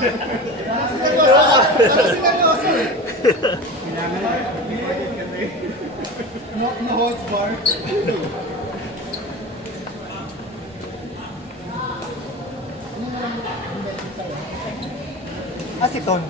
Seryoso eh. No holds bar. Aceton.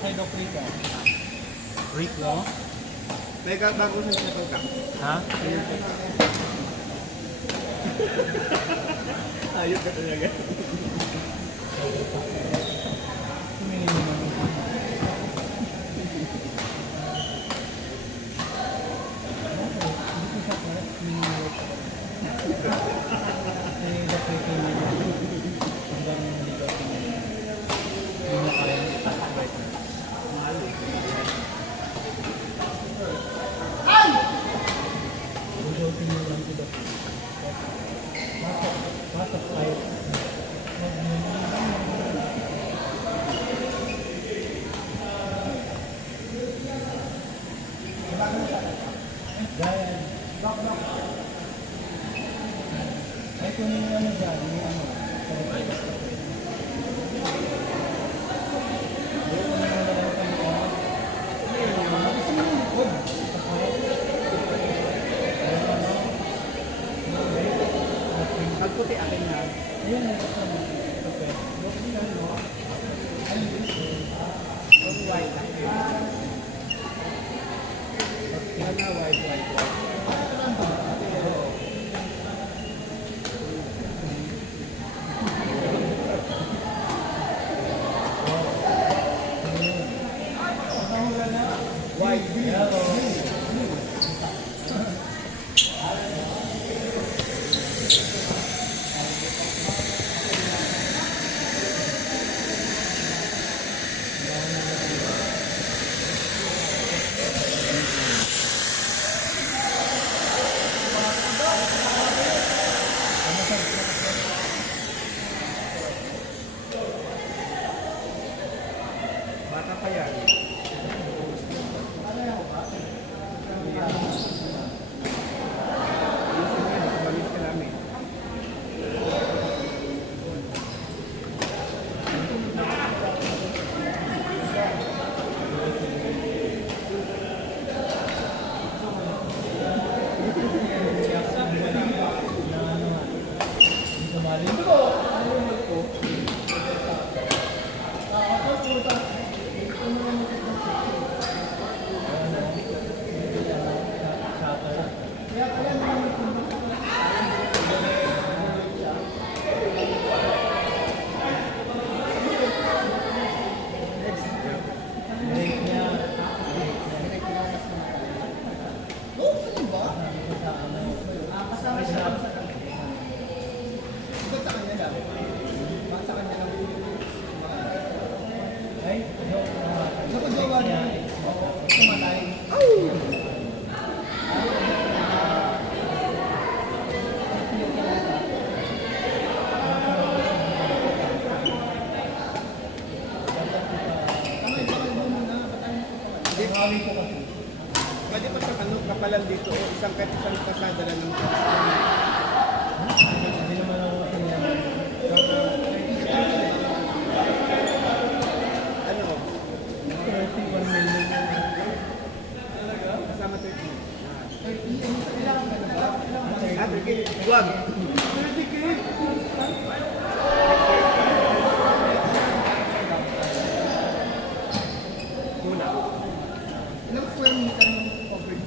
Okay, go free ka. Free ka? May bagusan siya ito ka. Ha? Ayun ka talaga. Ay, kunin mo ano dyan, yung ano. Magputi akin na. Ayun, okay. White. Bata pa yan. Nakawin ko kasi. Pwede pa sa ano, kapalan dito, o isang kahit isang pasada lang ng Hindi naman ako kanya. ano, 31 million. kasama 30. Ah, 30. Wag. 30K. Muna. Ilang square meter ng coverage?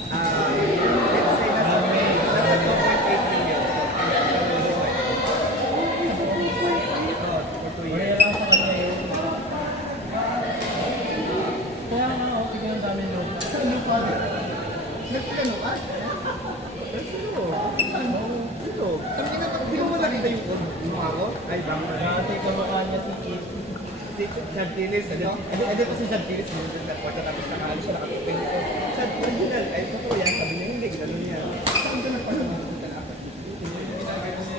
Let's say nasa 2.8 million. For 2 Wala years. lang sa kanya yun. Kaya nga, okay ka ang dami nyo. Sa inyong project? Nagpilano ka? Ito. Hindi mo nakita yung mukha ko? Ay, bang. Dati kamukha niya si Kate. Si Chantilis, ano? Ano ko si Chantilis, yun din sa kwarta tapos nakaalis siya, nakatupin ko. Sa original, ay totoo yan, sabi niya, hindi, gano'n yan. Saan ka nagpalamapunta na ako? Kasi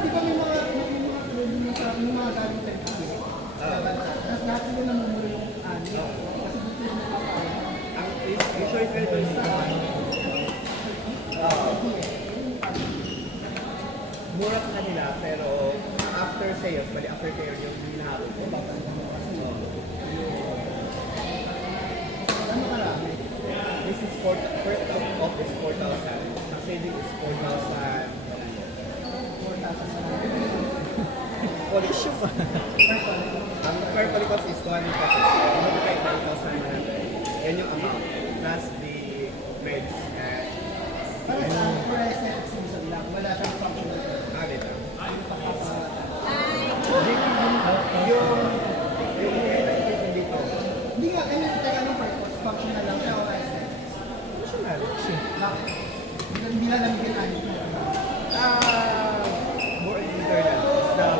di ba may mga tulad mo sa mga galing sa Pilipinas? Tapos lahat sila namumulo yung ani. Kasi gusto nyo nakakain. Ang issue is ganito is mura sa kanila, pero after sales, bali after sales yung hinahabol ko. Ano karami? This is first of is 4,000. Ang saving is 4,000. 4,000 sa mga. Polish pa. Ang per polycost is 200 pesos. Multiply 5,100. Yan yung amount. Plus the meds and Para sa for aesthetics reason lang, wala siyang functional. dito. Yung... Yung headlight dito. Hindi nga, kaya ng purpose, functional lang siya o aesthetics. Functional. Bakit? Hindi lang namin ani. More internal.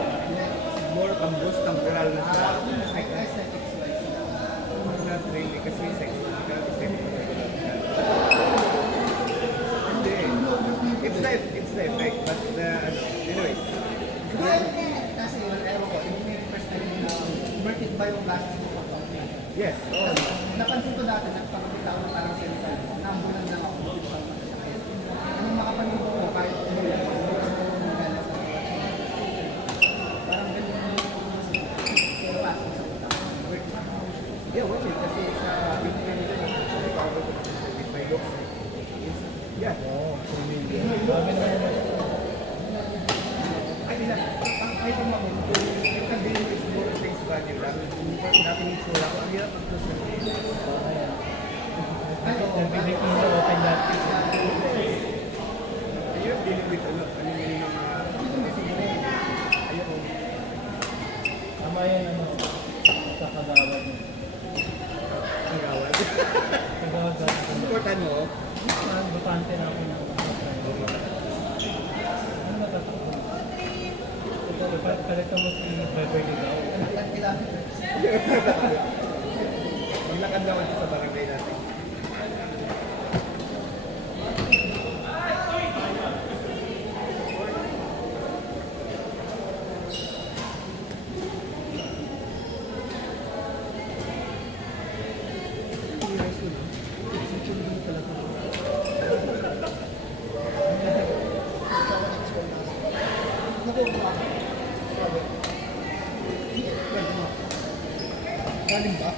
More pang-boost temporal na siya. Aesthetics wise. Not really kasi sex. Hindi. It's the effect. But anyways. Kasi yun, ewan ko, yung may first time na worth it ba yung glasses mo pag Yes. Oh. Napansin ko dati, nagpapakita ako ng parang salita. Nambulan lang ako. Anong makapanood ko kahit hindi lang ako. Parang ganyan yung pero pasok sa utak. Yeah, worth it. Kasi sa internet nila, recover ko with my looks. Yeah. Oo, 2 million. Sabi na naman. Ay, nila. Kahit yung mga yung kandilo is more face value lang. Natin yung sura ko. Ang hirap ang close na Ano, Nabibig ko na open natin. ang hirap dealing with ano yun yung mga ayoko. Tama yan, ano, sa kagawad mo. Ang gawad. Kagawad ka. Important mo. Butante na ako ng ano natatakbo? Kalita mo si Beverly daw. kailangan. Maglakad lang ako sa barangay natin. Galing ba?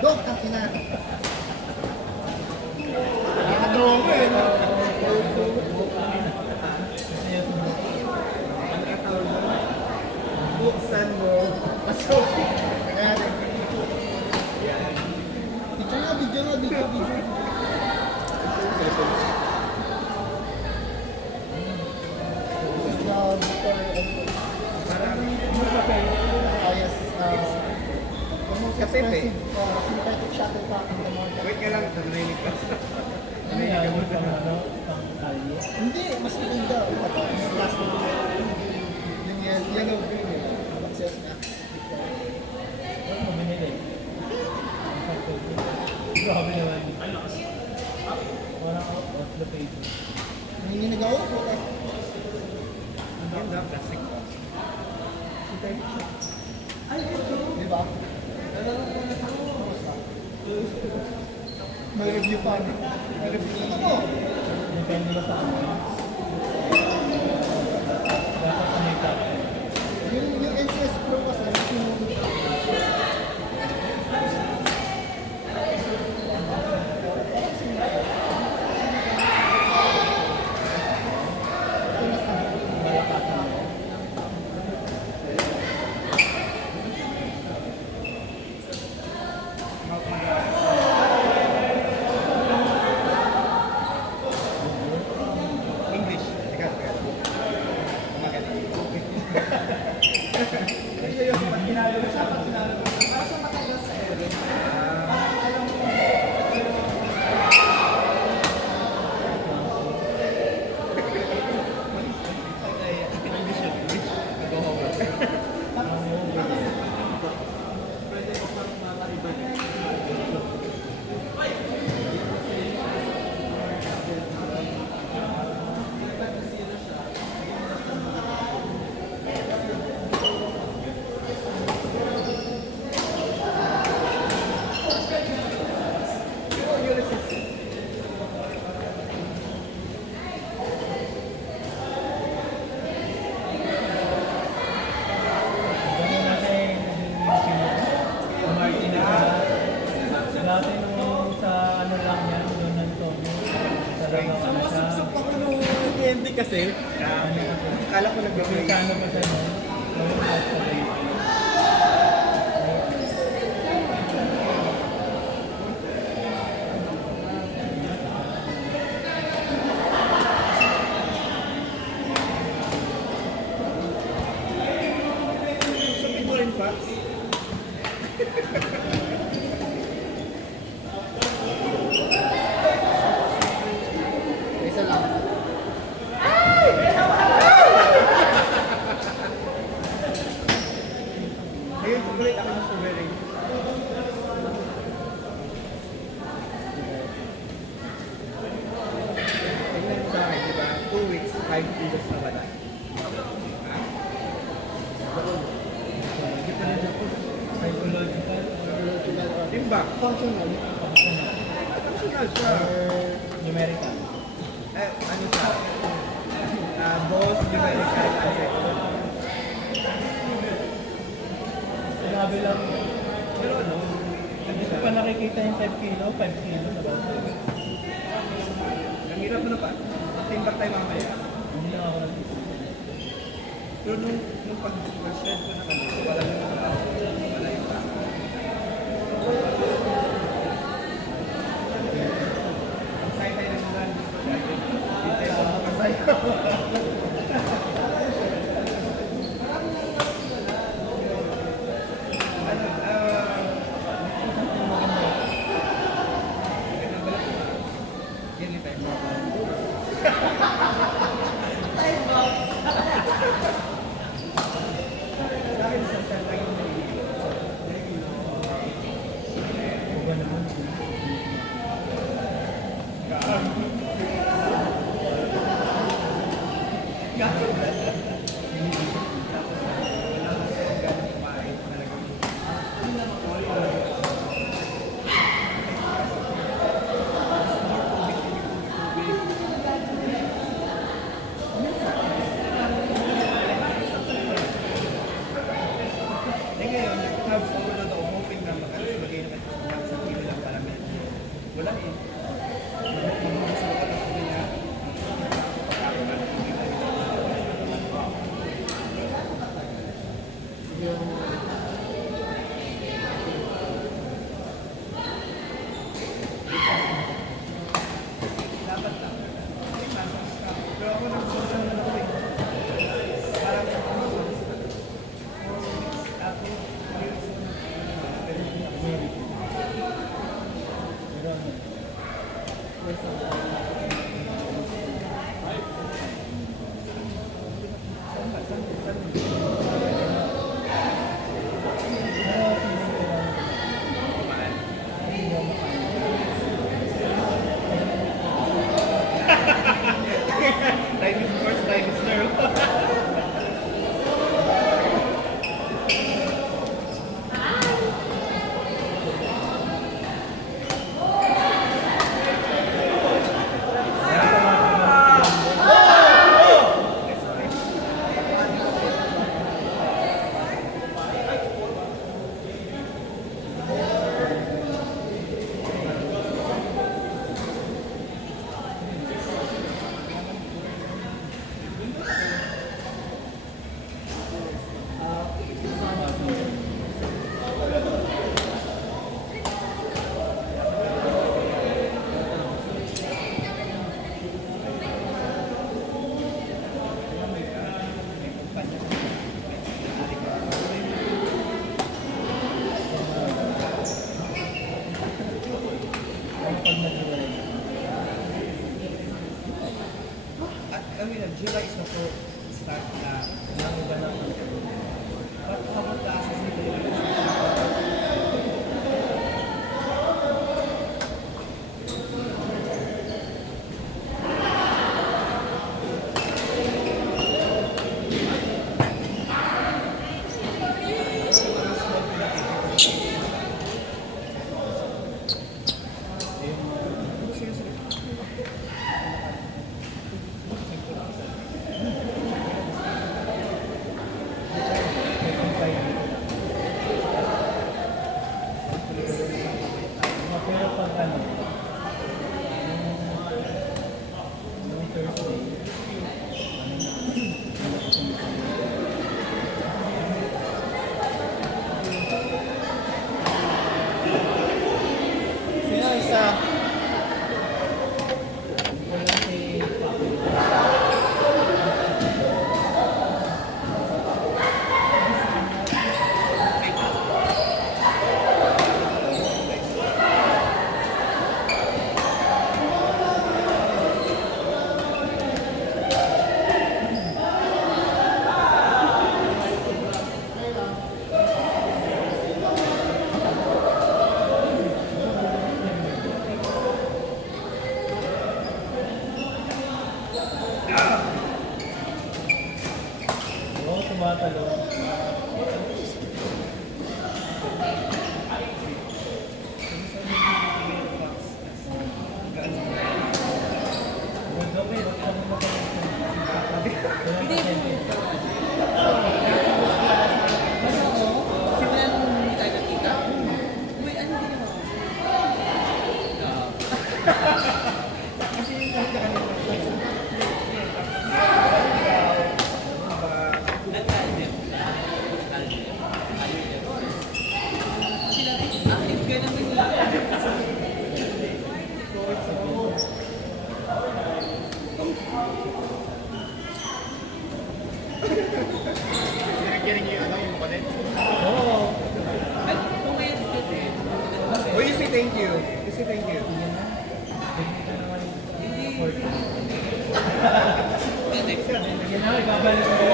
Dok, ang ina. Nakadrawang ko eh. Ang katawag mo, buksan mo, pasok. Kaya, Yan. video nga. This is the Parang highest, the most Kasi, expensive synthetic shuttlecock in the market. wait ka lang, narinig ka. Ano yan? Pang ano? Pang kalye? Hindi, mas maganda. Ito, yung plastic. Yung yellow green eh. Mag-sales na. Ano mo binili? Grabe naman. Parang out of the page. Nanginginig ako po eh. Yan na, plastic. Di ba? Nalaro ko na May review pa. May review. Ano? Depende ba sa ano? Dapat sa may top. Yung NCS Pro kasi, yung Malapatan mo. English. Teka. Magaling. Kasi yung pag pinalo mo siya, pag pinalo mo siya, para sa matagal sa Eric. Parang alam mo, English yun, English. Go home. Ganun natin Martin na dati nung sa ano lang yan, doon Antonio. Talagang ano siya. Sumasubsub ako nung candy kasi. Kala ko nag-break. Kano ba siya no? Gawin mo sa date. Sabi mo rin, Fox. isa lang. Ayun, chocolate ako ng strawberry. Tingnan mo sa akin, di ba? 2 weeks, 5 kilos na wala. Psychological or Timbak. Functional. functional? Functional siya. Numerical? Ano siya? Both numerical and technical. Sinabi lang. Pero ano, Hindi ko pa nakikita yung 5 kilo, 5 kilo na ba? ang hirap mo na pa. Timbak tayo mamaya. Hindi lang ako nakikita. Pero nung pag-shred ko na kami, wala na wala yung pa. Ang say-say na mga gusto siya. Hindi tayo makasaya. Ano, yan yung time. Sa akin, sa siya lang yung Iba naman. Eh ngayon, carbs overload ako, hoping na magay naman sa kilo lang para may wala eh. Gusto ko tapos sabi niya, dapat lang. Pero ako nag-social na ako eh. Parang Pero ano? Time is first, time is now. July is the first start na Ang iba na habang taas sa sila. pero pag ano, yung Thursday, Sino isa? wala si Oo, tumatalo. Okay, wag ka mo Hindi po. Basta ako, simula nung hindi tayo nakita, uy, ano ginawa ko? Kasi yung sa kanila, Sila rin, active ka naman nila. Sinigyan niyo yung ano, yung connect. Oo. At kung ngayon dito eh, Oh, you say thank you. You say thank you. hindi. Yan na, ibabalik ko.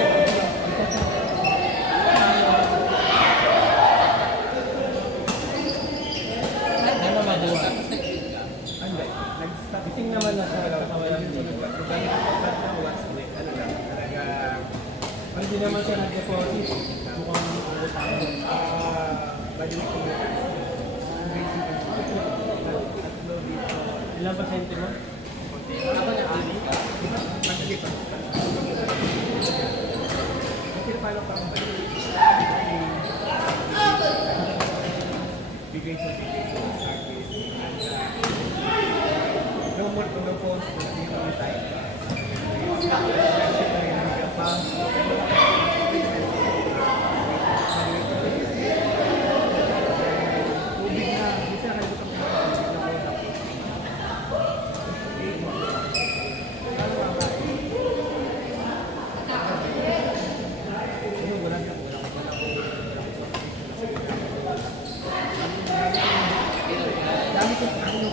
Ano magawa? Tapos nag-quit ka. Ano? Nag-stop. Gising naman na siya sa kawalan Yung din. sunod pa. Once a week. Ano lang, talaga. Hindi naman siya nag-deposit. Mukhang utang. Bali ko Ilang pasente mo? Ako nag-quit ka. Sige pa. Okay, paano pa ang balik? Bigay sa service. No more to the post. Hindi kami tayo. Tubig na. Hindi siya kalimutan ko na tubig na ko. Dami ko sa ano